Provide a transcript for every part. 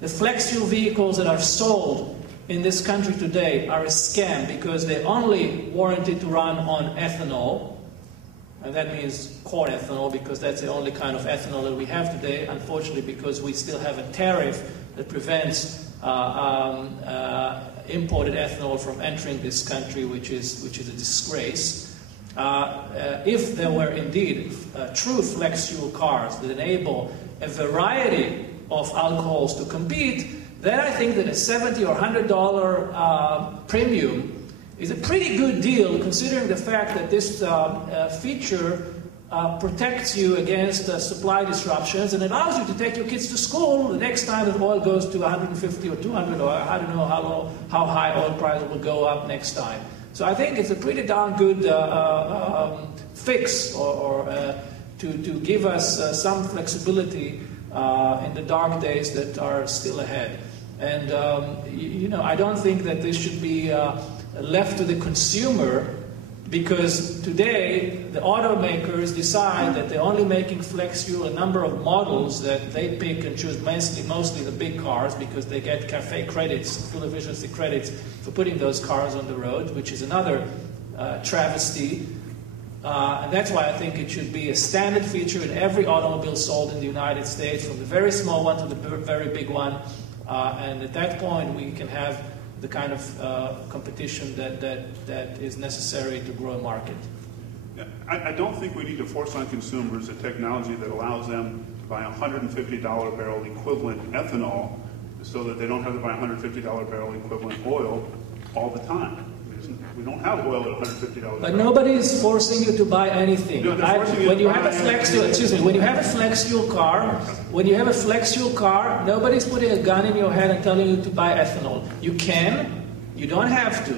The flex fuel vehicles that are sold in this country today are a scam because they're only warranted to run on ethanol, and that means corn ethanol because that's the only kind of ethanol that we have today, unfortunately, because we still have a tariff that prevents imported ethanol from entering this country, which is a disgrace. If there were indeed true flex fuel cars that enable a variety of alcohols to compete, then I think that a $70 or $100 premium is a pretty good deal, considering the fact that this feature protects you against supply disruptions and allows you to take your kids to school the next time that oil goes to 150 or 200, or I don't know how high oil price will go up next time. So I think it's a pretty darn good fix to give us some flexibility in the dark days that are still ahead. And I don't think that this should be left to the consumer, because today the automakers decide that they're only making flex fuel a number of models that they pick and choose, mostly the big cars, because they get CAFE credits, fuel efficiency credits, for putting those cars on the road, which is another travesty. And that's why I think it should be a standard feature in every automobile sold in the United States, from the very small one to the very big one. And at that point, we can have the kind of competition that is necessary to grow a market. Yeah, I don't think we need to force on consumers a technology that allows them to buy $150 barrel equivalent ethanol so that they don't have to buy $150 barrel equivalent oil all the time. We don't have oil at $150. But nobody is forcing you to buy anything. No, when you have a flex fuel, when you have a flex fuel car, nobody's putting a gun in your head and telling you to buy ethanol. You can, you don't have to.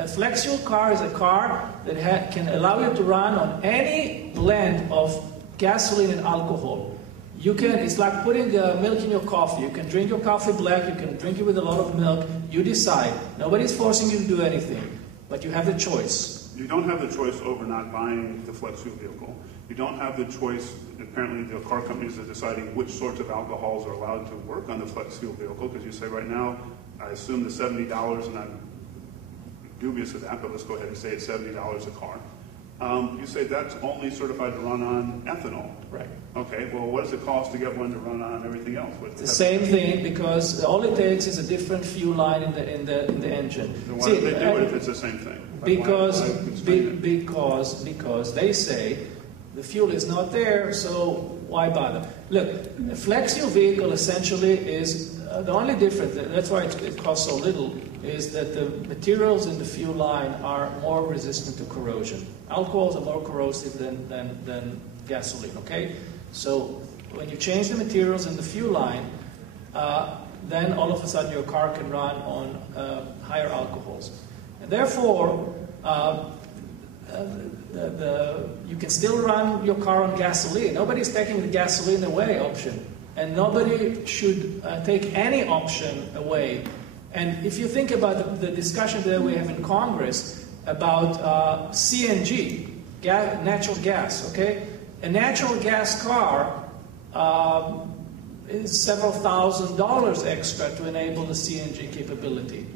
A flex fuel car is a car that can allow you to run on any blend of gasoline and alcohol. It's like putting milk in your coffee. You can drink your coffee black, you can drink it with a lot of milk. You decide. Nobody's forcing you to do anything, but you have the choice. You don't have the choice over not buying the flex fuel vehicle. You don't have the choice, apparently the car companies are deciding which sorts of alcohols are allowed to work on the flex fuel vehicle, because you say right now, I assume the $70, and I'm dubious of that, but let's go ahead and say it's $70 a car. You say that's only certified to run on ethanol. Right. Okay, well, what does it cost to get one to run on everything else? The same thing, because all it takes is a different fuel line in the engine. Then why do they do it if it's the same thing? Because they say the fuel is not there, so why bother? Look, a flex fuel vehicle essentially is the only difference. That's why it costs so little. Is that the materials in the fuel line are more resistant to corrosion. Alcohols are more corrosive than gasoline, okay? So when you change the materials in the fuel line, then all of a sudden your car can run on higher alcohols. And therefore, you can still run your car on gasoline. Nobody's taking the gasoline away option. And nobody should take any option away. And if you think about the discussion that we have in Congress about CNG, natural gas, okay? A natural gas car is several $1,000s extra to enable the CNG capability.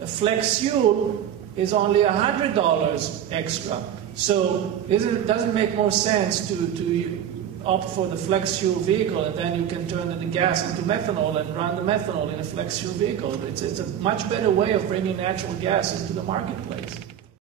A flex fuel is only $100 extra. So it doesn't make more sense to opt for the flex fuel vehicle, and then you can turn the gas into methanol and run the methanol in a flex fuel vehicle. It's a much better way of bringing natural gas into the marketplace.